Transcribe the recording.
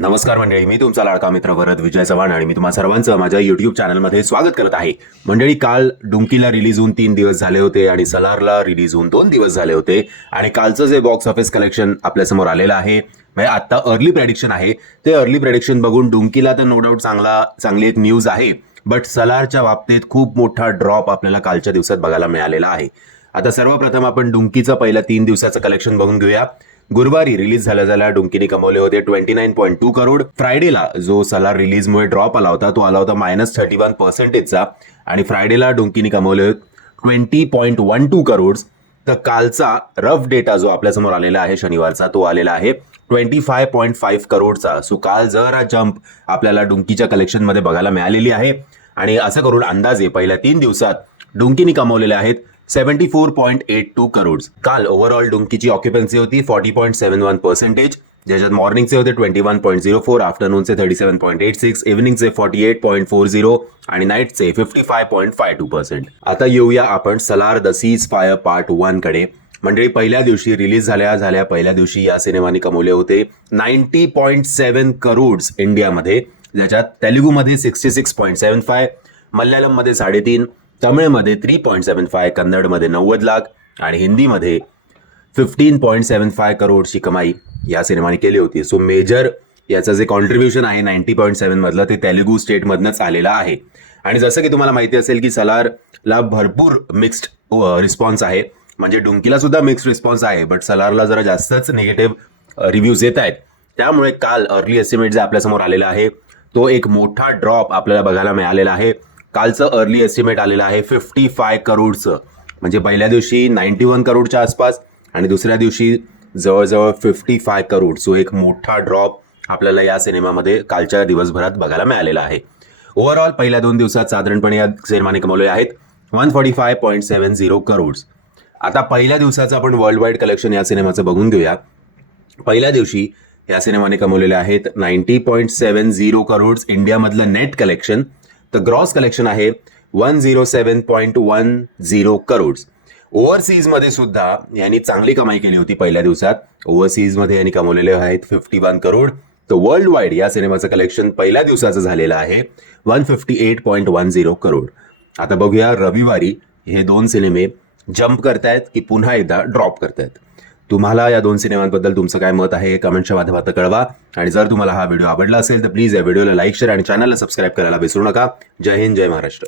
नमस्कार मंडळी, मी तुमचा लाडका मित्र वरद विजय चव्हाण आणि मी तुम्हा सर्वांचं माझ्या युट्यूब चॅनलमध्ये स्वागत करत आहे. मंडळी, काल डुंकीला रिलीज होऊन 3 दिवस झाले होते आणि सलारला रिलीज होऊन 2 दिवस झाले होते आणि कालचं जे बॉक्स ऑफिस कलेक्शन आपल्यासमोर आलेलं आहे, म्हणजे आता अर्ली प्रेडिक्शन आहे, ते अर्ली प्रेडिक्शन बघून डुंकीला तर नो डाऊट चांगली एक न्यूज आहे, बट सलारच्या बाबतीत खूप मोठा ड्रॉप आपल्याला कालच्या दिवसात बघायला मिळालेला आहे. आता सर्वप्रथम आपण डुंकीचं पहिलं 3 दिवसाचं कलेक्शन बघून घेऊया. गुरुवारी रिलीज झाल्या डुंकीने कमवले होते 29.2 करोड. फ्रायडेला जो सलार रिलीजमुळे ड्रॉप आला होता तो आला होता -31%चा आणि फ्रायडेला डुंकीने कमवले 20.12 करोड. तर कालचा रफ डेटा जो आपल्यासमोर आलेला आहे शनिवारचा, तो आलेला आहे 25.5 करोडचा. सो काल जरा जंप आपल्याला डुंकीच्या कलेक्शनमध्ये बघायला मिळालेली आहे आणि असं करून अंदाजे पहिल्या 3 दिवसात डुंकीने कमवलेले आहेत 74.82 करोड. काल ओव्हरऑल डुंकीची ऑक्युपन्सी होती 40.71%, ज्याच्यात मॉर्निंगचे होते 21.04, आफ्टरनूनचे 37.86, इव्हनिंगचे 48.40 आणि नाईटचे 55.52%. आता येऊया आपण Salaar the cease fire part 1 कडे. मंडळी, पहिल्या दिवशी रिलीज झाल्या पहिल्या दिवशी या सिनेमाने कमवले होते 90.7 करोड इंडियामध्ये, ज्याच्यात तेलुगूमध्ये 66.75, मल्याळममध्ये 3.5, तमिळमध्ये 3.75, कन्नडमध्ये 90 लाख आणि हिंदीमध्ये 15.75 करोडची कमाई या सिनेमाने केली होती. सो मेजर याचं जे कॉन्ट्रीब्युशन आहे 90.7 मधलं ते तेलुगू स्टेटमधनंच आलेलं आहे. आणि जसं की तुम्हाला माहिती असेल की सलारला भरपूर मिक्स्ड रिस्पॉन्स आहे, म्हणजे डुंकीला सुद्धा मिक्स्ड रिस्पॉन्स आहे, बट सलारला जरा जास्तच निगेटिव्ह रिव्ह्यूज येत आहेत. त्यामुळे काल अर्ली एस्टिमेट जे आपल्यासमोर आलेला आहे तो एक मोठा ड्रॉप आपल्याला बघायला मिळालेला आहे. कालचं अर्ली एस्टिमेट आलेलं आहे 55 करोडचं, म्हणजे पहिल्या दिवशी 91 करोडच्या आसपास आणि दुसऱ्या दिवशी जवळजवळ 55 करोड. सो एक मोठा ड्रॉप आपल्याला या सिनेमामध्ये कालच्या दिवसभरात बघायला मिळालेला आहे. ओव्हरऑल पहिल्या 2 दिवसात साधारणपणे या सिनेमाने कमवले आहेत 145.70 करोड. आता पहिल्या दिवसाचं आपण वर्ल्ड वाईड कलेक्शन या सिनेमाचं बघून घेऊया. पहिल्या दिवशी या सिनेमाने कमवलेले आहेत 90.70 करोड इंडियामधलं नेट कलेक्शन. तर ग्रॉस कलेक्शन आहे 107.10 करोड. ओव्हरसीजमध्ये सुद्धा यांनी चांगली कमाई केली होती पहिल्या दिवसात. ओव्हरसीजमध्ये यांनी कमवलेले आहेत 51 करोड. तर वर्ल्ड वाईड या सिनेमाचं कलेक्शन पहिल्या दिवसाचं झालेलं आहे 158.10 करोड. आता बघूया रविवारी हे 2 सिनेमे जंप करतायत की पुन्हा एकदा ड्रॉप करतायत. तुम्हाला या 2 सिनेमांबद्दल तुमचं काय मत आहे कमेंटच्या माध्यमातून कळवा. आणि जर तुम्हाला हा व्हिडिओ आवडला असेल तर प्लीज या व्हिडिओला लाईक, शेअर आणि चॅनलला सबस्क्राईब करायला विसरू नका. जय हिंद, जय महाराष्ट्र.